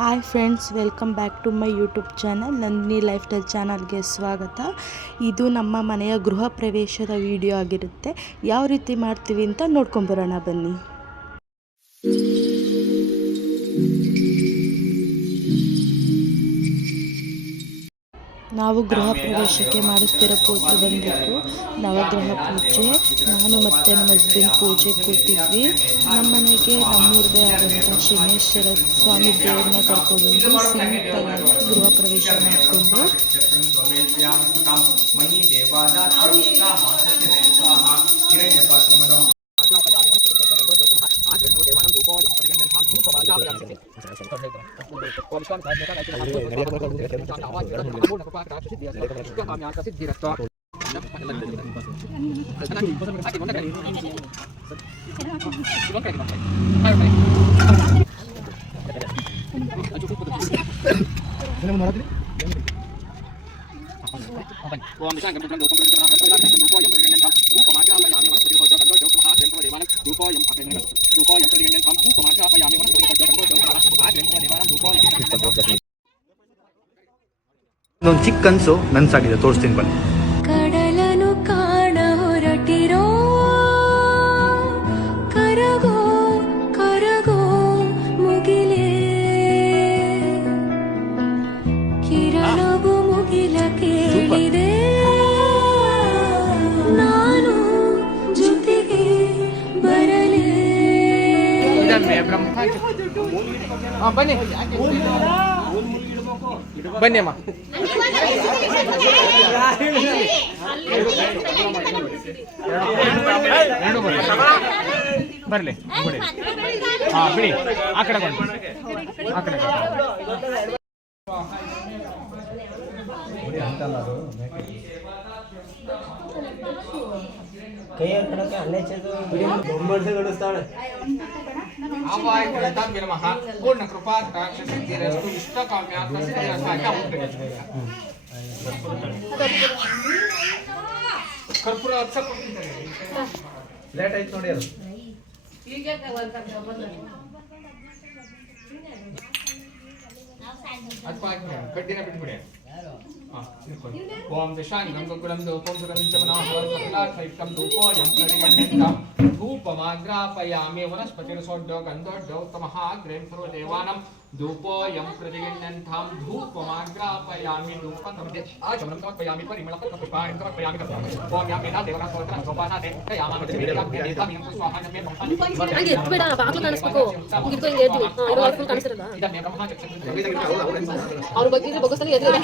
Hi friends, welcome back to my YouTube channel. Nandini lifestyle ಚಾನಲ್ಗೆ ಸ್ವಾಗತ. ಇದು ನಮ್ಮ ಮನೆಯ ಗೃಹ ಪ್ರವೇಶದ ವಿಡಿಯೋ ಆಗಿರುತ್ತೆ. ಯಾವ ರೀತಿ ಮಾಡ್ತೀವಿ ಅಂತ ನೋಡ್ಕೊಂಬರೋಣ ಬನ್ನಿ. ನಾವು ಗೃಹ ಪ್ರವೇಶಕ್ಕೆ ಮಾಡಿಸ್ತಿರೋ ಪೂಜೆ ಬಂದ್ಬಿಟ್ಟು ನವಗ್ರಹ ಪೂಜೆ. ನಾನು ಮತ್ತು ನಮ್ಮ ಹಸ್ಬೆಂಡ್ ಪೂಜೆ ಕೂತಿದ್ವಿ. ನಮ್ಮ ಮನೆಗೆ ನಮ್ಮೂರದೇ ಆದಂಥ ಶನೇಶ್ವರ ಸ್ವಾಮಿ ದೇವ್ರನ್ನ ಕರ್ಕೊಬಂದು ಸಿಂಪಲ್ಲಾಗಿ ಗೃಹ ಪ್ರವೇಶ ಮಾಡಿಕೊಂಡು ಒಂದು ಚಿಕ್ಕ ಕನಸು ನನಸಾಗಿದೆ, ತೋರಿಸ್ತೀನಿ ಬನ್ನಿ. ಕಡಲನು ಕಾಣ ಹೊರಟಿರೋ ಕರಗೋ ಕರಗೋ ಮುಗಿಲೇ, ಕಿರಣವು ಮುಗಿಲ ಕೇಳಿದೆ, ನಾನು ಜೊತೆಗೆ ಬರಲೇ. ಬನ್ನಿ ಬನ್ನಿ ಅಮ್ಮ. ಬರ್ಲಿ ಬಿಡಿ. ಹಾ ಬಿಡಿ, ಆ ಕಡೆ ಬನ್ನಿ, ಆ ಕಡೆ ಕೈಯ ಕಡಕ್ಕೆ ಅಲ್ಲೇಚದು ನಮಃ ಪೂರ್ಣ ಕೃಪಾ ಕಟಾಕ್ಷ ಸಿದ್ಧಿರಸ್ತು ಇಷ್ಟಕಾಮ್ಯಾರ್ಥ ಕರ್ಪೂರ ಲೇಟ್ ಆಯ್ತು ನೋಡಿ. ಅದು ಕಡ್ಡಿನ ಬಿಟ್ಬಿಡಿ. ಓಂ ದಶಾಂಗಂ ಗುರುಂ ಧೂಪಂ ಸುಗಂಧಮನಾಹರಂ ಧೂಪೋಯಂ ಪರಿಗಣ್ಯಂತಂ ಧೂಪಮಾಗ್ರಾಪಯಾಮಿ ವನಸ್ಪತಿರಸೋಡ್ಡೋ ಗಂಧೋಡ್ಡೋತ್ತಮಃ ಅಗ್ರೇಂ ಸರ್ವದೇವಾನಂ ಧೂಪೋಯಂ ಪ್ರತಿಗಣ್ಯಂತಂ ಧೂಪಮಾಗ್ರಾಪಯಾಮಿ ಧೂಪತಮದೆ ಆಚಮನಂ ಸಮರ್ಪಯಾಮಿ ಪರಿಮಳಪತ್ರ ಪುಷ್ಪಾಣಿ ಸಮರ್ಪಯಾಮಿ ಓಂ ಯಾಂ ಮೇನಾ ದೇವರ ಸ್ತೋತ್ರ ಸೋಪಾನಾದೆ ಕಯಾಮಾನ ದೇವತಾಂ ಸ್ವಾಹಾನಮೇ ಹಂಗೆ ಎತ್ಬೇಡ, ಬಾಗ್ಲು ಕಾಣಿಸ್ಬೇಕು. ಹಿಂಗಿರ್ಕೊ, ಹಿಂಗೆ ಹೇಳ್ತೀವಿ. ಇರೋ ಫುಲ್ ಕಾಣಿಸ್ತಿರಲ್ಲ, ಅವ್ರ ಬಗ್ಗೆ ಬಗ್ಗಿಸ್ತಾನೆ ಎದುರು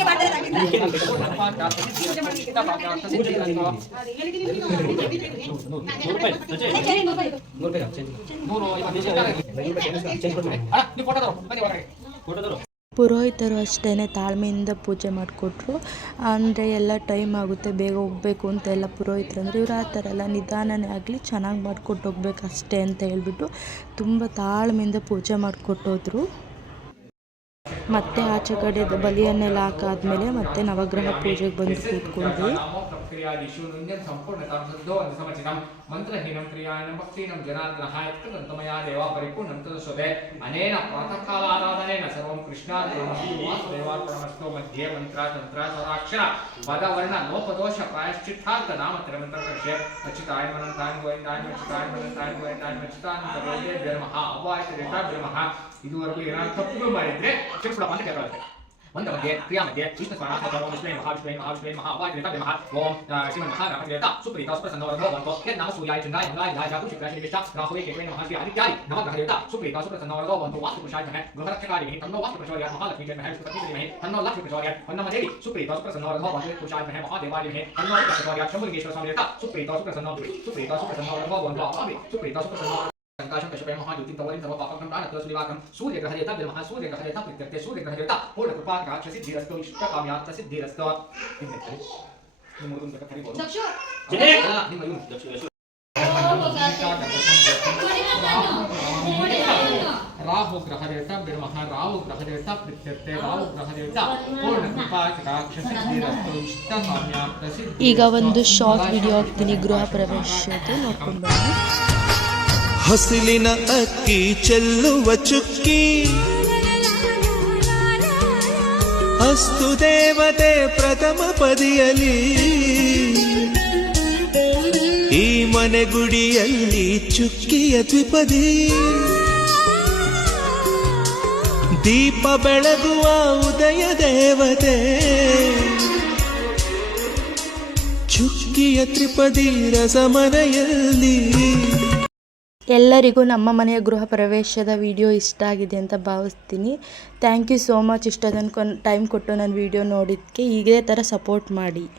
ಪುರೋಹಿತರು ಅಷ್ಟೇ ತಾಳ್ಮೆಯಿಂದ ಪೂಜೆ ಮಾಡಿಕೊಟ್ರು. ಅಂದರೆ ಎಲ್ಲ ಟೈಮ್ ಆಗುತ್ತೆ, ಬೇಗ ಹೋಗಬೇಕು ಅಂತ ಎಲ್ಲ ಪುರೋಹಿತರು ಅಂದರೆ ಇವ್ರು ಆ ಥರ ಎಲ್ಲ ನಿಧಾನನೇ ಆಗಲಿ ಚೆನ್ನಾಗಿ ಮಾಡಿಕೊಟ್ಟು ಹೋಗ್ಬೇಕು ಅಷ್ಟೇ ಅಂತ ಹೇಳ್ಬಿಟ್ಟು ತುಂಬ ತಾಳ್ಮೆಯಿಂದ ಪೂಜೆ ಮಾಡಿಕೊಟ್ಟೋದ್ರು. ಮತ್ತೆ ಆಚೆ ಕಡೆ ಬಲಿಯನ್ನೆಲ್ಲ ಹಾಕಾದ್ಮೇಲೆ ಮತ್ತೆ ನವಗ್ರಹ ಪೂಜೆಗೆ ಬಂದು ಕೂತ್ಕೊಂಡ್ವಿ. ಮಂತ್ರಹೀನಂ ಕ್ರಿಯಾಣಂ ಭಕ್ತಿನಂ ಜನಾರ್ದನಃ ಯತ್ಕೃತಮಯಾ ದೇವ ಪರಿಪೂರ್ಣಂ ತದಸ್ವತೆ ಅನೇನ ಪ್ರಾತಃಕಾಲಾರಾಧನೇನ ಸರ್ವಂ ಕೃಷ್ಣಾರ್ಪಣಮಸ್ತು ವಾಸುದೇವಾರ್ಪಣಮಸ್ತು. ಮಧ್ಯೆ ಮಂತ್ರ ತಂತ್ರ ಸ್ವರಾಕ್ಷರ ಪದವರ್ಣ ಲೋಪದೋಷ ಪ್ರಾಯಶ್ಚಿತ್ತಾರ್ಥ ನಾಮ ತ್ರಯಮಂತ್ರಕರ್ಷೆ ಅಚ್ಯುತಾಯ ಮನಂತಾಯ ಗೋವಿಂದಾಯ ಅಚ್ಯುತಾಯ ಮನಂತಾಯ ಗೋವಿಂದಾಯ ಅಚ್ಯುತಾನಂತ ಗೋವಿಂದೇ ನಮಃ ಅವಾಯ್ತರೇತಾಭ್ಯ ನಮಃ. ಇದುವರೆಗೂ ಏನಾದ್ರು ತಪ್ಪುಗಳು ಮಾಡಿದ್ರೆ ಚಿಕ್ಕುಳಪ್ಪ ಅಂತ ಕೇಳಾಗುತ್ತೆ. ಒಂದು ಬಗ್ಗೆ ಕ್ರಿಯಾ ಮಧ್ಯೆ ವಿಷ್ಣು ಸ್ಮರಣ ಓಂ ವಿಷ್ಣು ಮಹಾವಿಷ್ಣು ಮಹಾವಾಗ್ಯತೆ ಮಹಾ ಓಂ ಶ್ರೀಮನ್ ಮಹಾಗಣಪತಿದೇವತಾ ಸುಪ್ರೀತ ಸುಪ್ರಸನ್ನವರದೋ ಬಂತು ಯತ್ ನಮ ಸೂರ್ಯಾಯ ಚಂದ್ರಾಯ ಮಂಗಲಾಯ ಜಾಗು ಶುಕ್ರ ಶನಿಶ್ಚ ರಾಹುವೇ ಕೇತುವೇ ನಮಃ ಶ್ರೀ ಆದಿತ್ಯಾಯ ನವಗ್ರಹದೇವತಾ ಸುಪ್ರೀತ ಸುಪ್ರಸನ್ನವರದೋ ಬಂತು ವಾಸ್ತು ಪುರುಷಾಯ ನಮಃ ಗೃಹರಕ್ಷಕಾರಿಣಿ ತನ್ನೋ ವಾಸ್ತು ಪ್ರಚೋದಯಾತ್ ಮಹಾಲಕ್ಷ್ಮೀ ಜಯ ಮಹೇಶ್ ಪತ್ನಿ ಧೀಮಹಿ ತನ್ನೋ ಲಕ್ಷ್ಮೀ ಪ್ರಚೋದಯಾತ್ ವನ್ನಮ ದೇವಿ ಸುಪ್ರೀತ ಸುಪ್ರಸನ್ನವರದೋ ಬಂತು ಪುರುಷಾಯ ನಮಃ ಮಹಾದೇವಾಯ ನಮಃ ತನ್ನೋ ಪ್ರಚೋದಯಾತ್ ಶಂಭುಲಿಂಗೇಶ್ವರ ಸ್ವಾಮಿ ದೇವತಾ ಸುಪ್ರೀತ ಸುಪ್ರಸನ್ನವರದೋ ಬಂತು ಆವಿ ಸುಪ್ರೀತ ಸುಪ್ರಸನ್ನವರದೋ संकाशं कश्यपे महाज्योतिं तवरिं सर्व पापकं प्राणत्वस्लिवाकं सूर्यग्रहदेवता ब्रह्मा सूर्यग्रहदेवता प्रीत्यर्थे सूर्यग्रहदेवता पूर्ण कृपा कटाक्ष सिद्धिरस्तु इष्टकाम्यार्थ सिद्धिरस्तु. निम्मूर्तं तक हरिबोल दक्षो जने निम्मयूं दक्षो राहु ग्रह देवता ब्रह्मा राहु ग्रह देवता प्रीत्यर्थे राहु ग्रह देवता पूर्ण कृपा कटाक्ष सिद्धिरस्तु इष्टकाम्यार्थ सिद्धिरस्तु. ಈಗ ಒಂದು ಶಾರ್ಟ್ ವಿಡಿಯೋ ಹಾಕ್ತೀನಿ ಗೃಹ ಪ್ರವೇಶದ್ದು, ನೋಡ್ಕೊಂಡು ಬನ್ನಿ. ಹಸಿಲಿನ ಅಕ್ಕಿ ಚೆಲ್ಲುವ ಚುಕ್ಕಿ ಅಸ್ತು ದೇವತೆ ಪ್ರಥಮ ಪದಿಯಲಿ ಈ ಮನೆ ಗುಡಿಯಲ್ಲಿ ಚುಕ್ಕಿಯ ದ್ವಿಪದಿ ದೀಪ ಬೆಳಗುವ ಉದಯ ದೇವತೆ ಚುಕ್ಕಿಯ ತ್ರಿಪದಿ ರಸಮನೆಯಲ್ಲಿ. ಎಲ್ಲರಿಗೂ ನಮ್ಮ ಮನೆಯ ಗೃಹ ಪ್ರವೇಶದ ವಿಡಿಯೋ ಇಷ್ಟ ಆಗಿದೆ ಅಂತ ಭಾವಿಸ್ತೀನಿ. Thank you so much. ಇಷ್ಟ ತನಕ ಟೈಮ್ ಕೊಟ್ಟು ನನ್ನ ವಿಡಿಯೋ ನೋಡಿದ್ದಕ್ಕೆ. ಇದೇ ಥರ ಸಪೋರ್ಟ್ ಮಾಡಿ.